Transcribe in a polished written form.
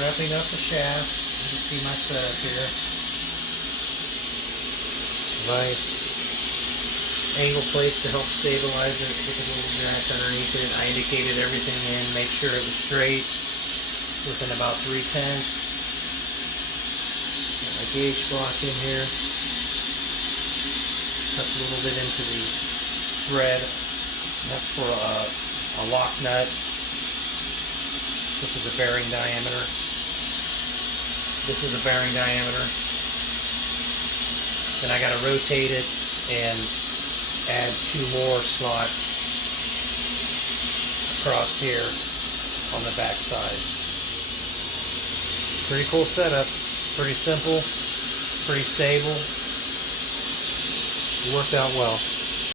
wrapping up the shafts. You can see my setup here. Nice angle plates to help stabilize it with a little jack underneath it. I indicated everything in, make sure it was straight within about 3/10. Got my gauge block in here. Touch a little bit into the thread. That's for a lock nut. This is a bearing diameter. This is a bearing diameter. Then I got to rotate it and add 2 more slots across here on the back side. Pretty cool setup. Pretty simple. Pretty stable. It worked out well.